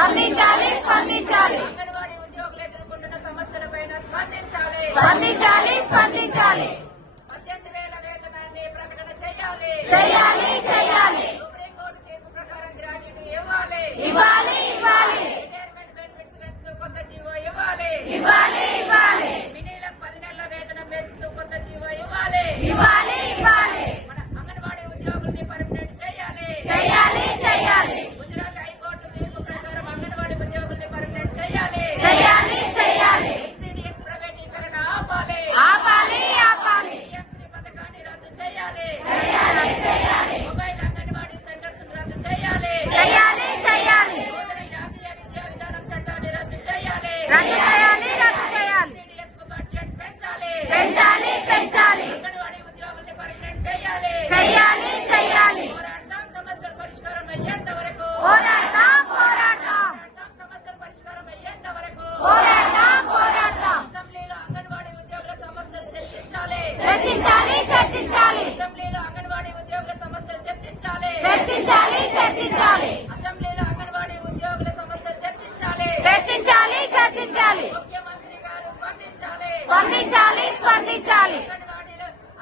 స్పందించాలి స్పందించాలి అంగన్వాడీ ఉద్యోగులు ఎదుర్కొంటున్న సమస్యలపైన స్పందించాలి స్పందించాలి స్పందించాలి 18,000 వేతనాన్ని ప్రకటన చేయాలి చేయాలి చేయాలి సుప్రీంకోర్టు తీర్పు ప్రకారం గ్రాడ్యుటీ ఇవ్వాలి ఇవ్వాలి ఇవ్వాలి రిటైర్మెంట్ బెనిఫిట్స్ పెంచుతూ కొత్త జీవో ఇవ్వాలి ఇవ్వాలి ఇవ్వాలి మినీలకు 10 నెలల వేతనం పెంచుతూ కొత్త జీవో ఇవ్వాలి ఇవ్వాలి ఇవ్వాలి మన అంగన్వాడీ ఉద్యోగుల్ని పర్మనెంట్ చేయాలి చేయాలి చేయాలి గుజరాత్ హైకోర్టు తీర్పు ప్రకారం అంగన్వాడీ ఉద్యోగుల్ని పర్మనెంట్ చేయాలి చేయాలి చేయాలి ఎన్సీడీఎస్ ప్రైవేటీకరణ ఆపాలి ఆపాలి ఆపాలి పిఎంసీ పథకాన్ని రద్దు చేయాలి చేయాలి చేయాలి మొబైల్ అంగన్వాడీ సెంటర్స్ రద్దు చేయాలి చేయాలి చేయాలి నూతన జాతీయ విద్యా విధానం చట్టాన్ని రద్దు చేయాలి రద్దు చేయాలి రద్దు చేయాలి ఎన్సీడీఎస్ కు బడ్జెట్ పెంచాలి పెంచాలి పెంచాలి అంగన్వాడీ ఉద్యోగుల్ని పర్మనెంట్ చేయాలి చేయాలి చేయాలి పోరాడతాం సమస్యల పరిష్కారం అయ్యేంత వరకు పోరాడతాం పోరాడతాం సమస్యల పరిష్కారం అయ్యేంత వరకు పోరాడతాం పోరాడతాం అసెంబ్లీలో అంగన్వాడీ ఉద్యోగుల సమస్యలు చర్చించాలి చర్చించాలి చర్చించాలి అసెంబ్లీలో అంగన్వాడీ ఉద్యోగుల సమస్యలు చర్చించాలి చర్చించాలి చర్చించాలి అసెంబ్లీలో అంగన్వాడీ ఉద్యోగుల సమస్యలు చర్చించాలి చర్చించాలి చర్చించాలి ముఖ్యమంత్రి గారు స్పందించాలి స్పందించాలి స్పందించాలి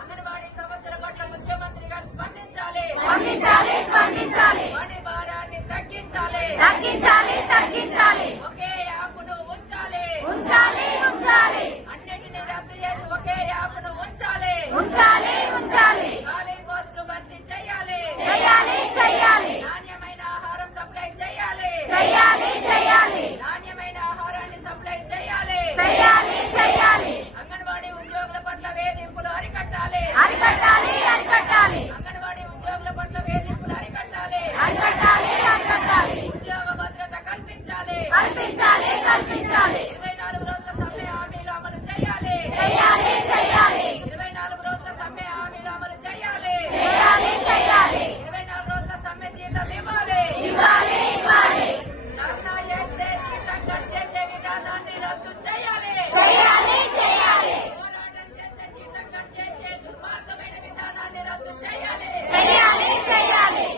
అంగన్వాడీ సమస్యల పట్ల ముఖ్యమంత్రి గారు స్పందించాలి స్పందించాలి స్పందించాలి పని భారాన్ని తగ్గించాలి తగ్గించాలి తగ్గించాలి ఒకే యాప్ను ఉంచాలి ఉంచాలి ఉంచాలి అన్నిటిని రద్దు చేసి ఒకే యాప్ను ఉంచాలి ఉంచాలి ఉంచాలి ఖాళీ పోస్టులు భర్తీ చేయాలి చేయాలి చేయాలి నాణ్యమైన ఆహారం సప్లై చేయాలి చేయాలి చేయాలి నాణ్యమైన ఆహారాన్ని సప్లై చేయాలి చేయాలి చేయాలి అంగన్వాడీ ఉద్యోగుల పట్ల వేధింపులు అరికట్టాలి అరికట్టాలి అరికట్టాలి అంగన్వాడీ ఉద్యోగుల పట్ల వేధింపులు అరికట్టాలి అరికట్టాలి అరికట్టాలి ఉద్యోగ భద్రత కల్పించాలి కల్పించాలి కల్పించాలి 24 రోజుల సమ్మె హామీలు అమలు చేయాలి చేయాలి చేయాలి 24 రోజుల సమ్మె హామీలు అమలు చేయాలి చేయాలి చేయాలి 24 రోజుల సమ్మె జీతం ఇవ్వాలి ఇవ్వాలి ఇవ్వాలి ధర్నా చేస్తే జీతం కట్ చేసే విధానాన్ని రద్దు చేయాలి చేయాలి చేయాలి పోరాటం చేస్తే జీతం కట్ చేసే దుర్మార్గమైన విధానాన్ని రద్దు చేయాలి చేయాలి చేయాలి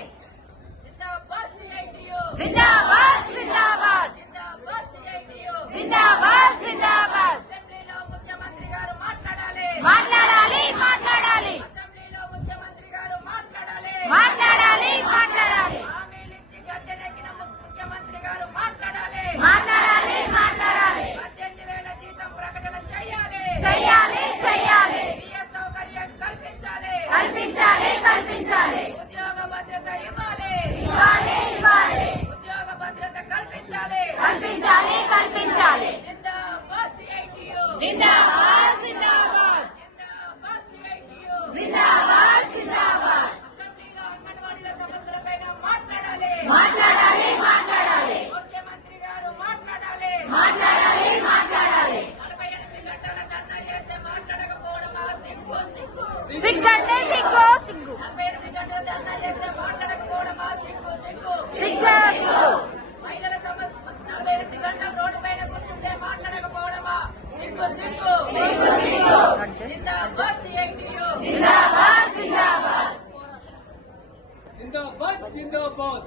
జిందాబాద్ సిఐటియు జిందాబాద్ జిందాబాద్ జిందాబాద్ సిఐటియు జిందాబాద్ జిందాబాద్ అసెంబ్లీలో ముఖ్యమంత్రి గారు మాట్లాడాలి మాట్లాడాలి మాట్లాడాలి అసెంబ్లీలో ముఖ్యమంత్రి గారు మాట్లాడాలి మాట్లాడాలి మాట్లాడాలి హామీలిచ్చి గద్దెనెక్కిన ముఖ్యమంత్రి గారు మాట్లాడాలి మాట్లాడాలి మాట్లాడాలి 18,000 జీతం ప్రకటన చేయాలి చేయాలి చేయాలి పిఎఫ్ సౌకర్యం కల్పించాలి కల్పించాలి కల్పించాలి ఉద్యోగ భద్రత ఇవ్వాలి ఇవ్వాలి ఇవ్వాలి ఉద్యోగ భద్రత కల్పించాలి కల్పించాలి కల్పించాలి జిందాబాద్ సిఐటియు జిందాబాద్ జిందాబాద్ జిందాబాద్ సిఐటియు జిందాబాద్ జిందాబాద్ అసెంబ్లీలో అంగన్వాడీల సమస్యలపైన మాట్లాడాలి మాట్లాడాలి మాట్లాడాలి ముఖ్యమంత్రి గారు మాట్లాడాలి మాట్లాడాలి మాట్లాడాలి 48 గంటల ధర్నా చేస్తే మాట్లాడకపోవడమా సిగ్గు సిగ్గు సిగ్గంటే సిగ్గు సిగ్గు 48 గంటల ధర్నా చేస్తే మాట్లాడకపోవడమా సిగ్గు సిగ్గు సిగ్గు సిగ్గు మహిళల సమస్య 48 గంటలు రోడ్డు పైన కూర్చుంటే మాట్లాడకపోవడమా సిగ్గు సిగ్గు సిగ్గు సిగ్గు జిందాబాద్ సిఐటియు జిందాబాద్ జిందాబాద్ జిందాబాద్ జిందాబాద్